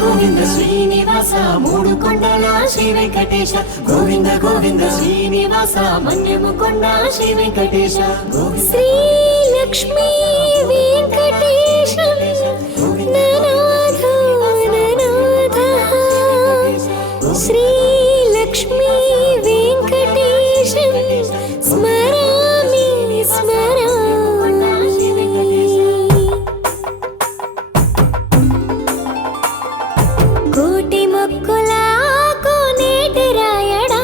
గోవింద శ్రీనివాస మూడు కొండల శ్రీ వెంకటేశ గోవింద గోవింద శ్రీనివాస మన్యము కొండ శ్రీ వెంకటేశ శ్రీ లక్ష్మీ వెంకటేశ ననాథ ననాథ శ్రీ లక్ష్మీ వెంకటేశ స్మరామి స్మరామి కోటి మొక్కుల కోనేటి రాయడా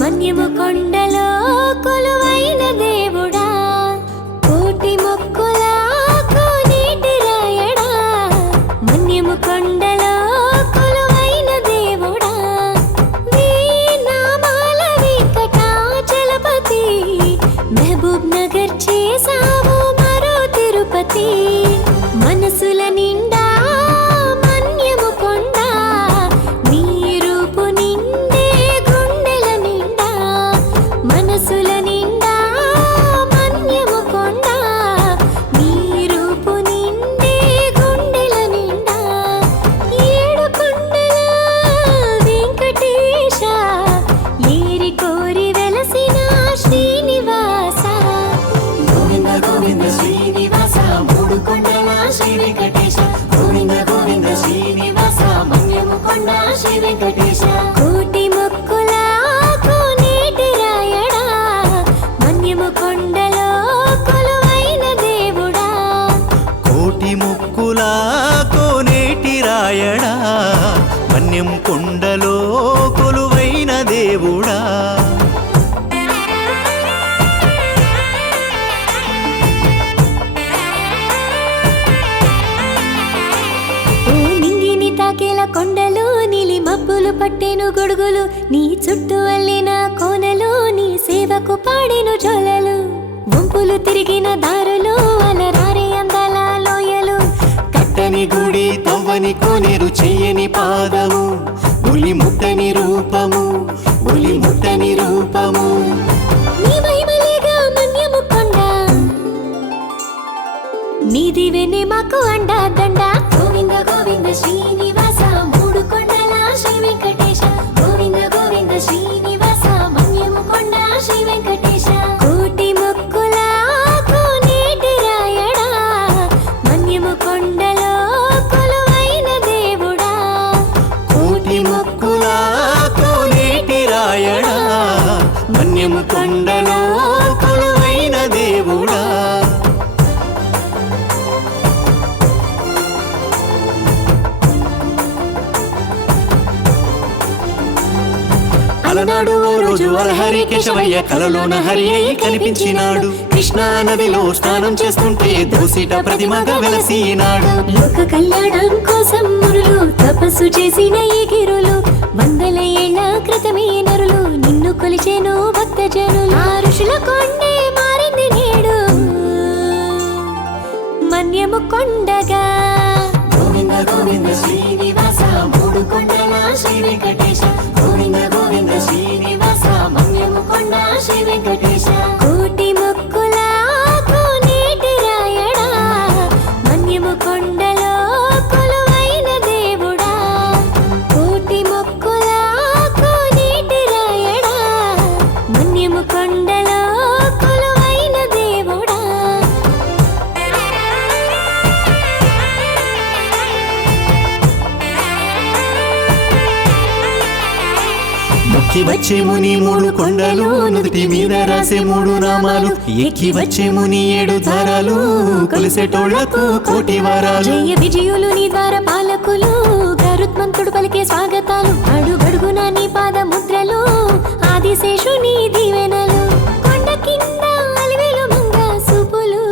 మన్యము కొండలో కొలువైన దేవుడా కోటి మొక్కుల కోనేటి రాయడా మన్యము కొండలో కొలువైన దేవుడా నామాల వెంకటాచలపతి మహబూబ్ నగర్ చేసావు మరో తిరుపతి మనసుల నిండా మన్యము కొండ నీ రూపు నిండే గుండెల నిండా మనసుల నిండా మన్యము కొండ నీ రూపు నిండే గుండెల నిండా ఏడు కొండల వెంకటేశ ఏరి కోరి వెలసిన శ్రీనివాస గోవింద గోవింద శ్రీనివాస మూడు కొండల శ్రీ వెంకటేశ గోవింద గోవింద శ్రీనివాస మన్యము కొండ శ్రీ వెంకటేశ కోటి మొక్కుల కోనేటి రాయడా మన్యము కొండలో కొలువైన దేవుడా కోటి ముక్కుల కోనేటి రాయడా మన్యం కొండలో కొలువైన దేవుడా ఓ నింగిని తాకేల కొండలు నీలి మబ్బులు పట్టెను గొడుగులు నీ చుట్టూ అల్లిన కోనలు నీ సేవకు పాడెను జోలలు వంపులు తిరిగిన దారులు అలరారే అందాల లోయలు కట్టని గుడి తవ్వని కోనేరు చెయ్యని పాదము బులి ముట్టని రూపము బులి ముట్టని రూపము నీ మహిమలేగా మన్యము కొండ నీ దివెనే మాకు అండా దండ గోవింద గోవింద శ్రీనివాస మూడు కొండల శ్రీ వెంకటేశ గోవింద గోవింద శ్రీనివాస మన్యము కొండ శ్రీ వెంకటేశ కోటి మొక్కుల కోనేటి రాయడా మన్యము కొండలో కొలువైన దేవుడా కోటి ముక్కుల కోనేటి రాయడా మన్యం కొండలో కొలువైన దేవుడా అలనాడు ఓ రోజు అలహరి కేశవయ్య కలలోన హరి అయి కనిపించినాడు కృష్ణా నదిలో స్నానం చేస్తుంటే దోసిట ప్రతిమగా వెలసినాడు లోక కళ్యాణం కోసం మురులు తపస్సు చేసిన ఈ గిరులు వందల ఏళ్ల క్రితమే నరులు నిన్ను కొలిచేను భక్త జనులు ఆ ఋషుల కొండే మారింది నేడు మన్యము కొండగా గోవింద గోవింద శ్రీనివాస మూడు కొండల శ్రీ వెంకటేశ గోవింద గోవింద శ్రీనివాస మన్యము కొండ శ్రీ వెంకటేశ కోటి మొక్కుల కోనేటి రాయడా మన్యము కొండలో కొలువైన దేవుడా కోటి మొక్కుల కోనేటి రాయడా మన్యము కొండలో కొలువైన దేవుడా మొక్కి వచ్చేము నీ మూడు కొండలు నుదుటి మీద రాసే మూడు నామాలు ఎక్కి వచ్చేము నీ ఏడు దారాలు కొలిసేటోళ్లకు కోటి వారాలు జయ విజయులు నీ ద్వార పాలకులు గరుత్మంతుడు పలికే స్వాగతాలు అడుగడుగున నీ పాద ముద్రలు ఆదిశేషుని దీవెనలు కొండ కింద అలివేలు మంగ సూపులు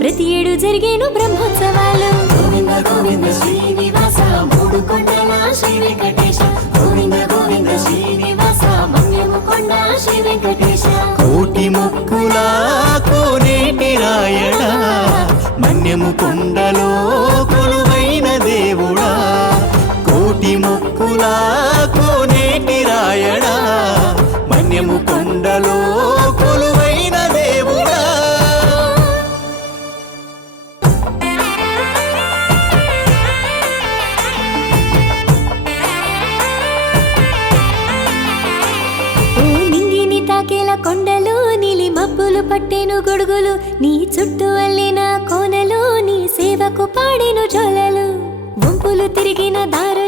ప్రతి ఏడు జరిగేను బ్రహ్మోత్సవాలు గోవింద గోవింద శ్రీనివాస మూడు కొండల శ్రీ వెంకటేశ గోవింద గోవింద శ్రీనివాస మన్యము కొండ శ్రీ వెంకటేశ కోటి ముక్కుల కోనేటి రాయడా మన్యము కొండలో కొలువైన దేవుడా కోటి ముక్కుల కోనేటి రాయడా మన్యము కొండలో కొలువైన దేవుడా పట్టెను గొడుగులు నీ చుట్టూ అల్లిన కోనలు నీ సేవకు పాడెను జొలలు వంపులు తిరిగిన దారులు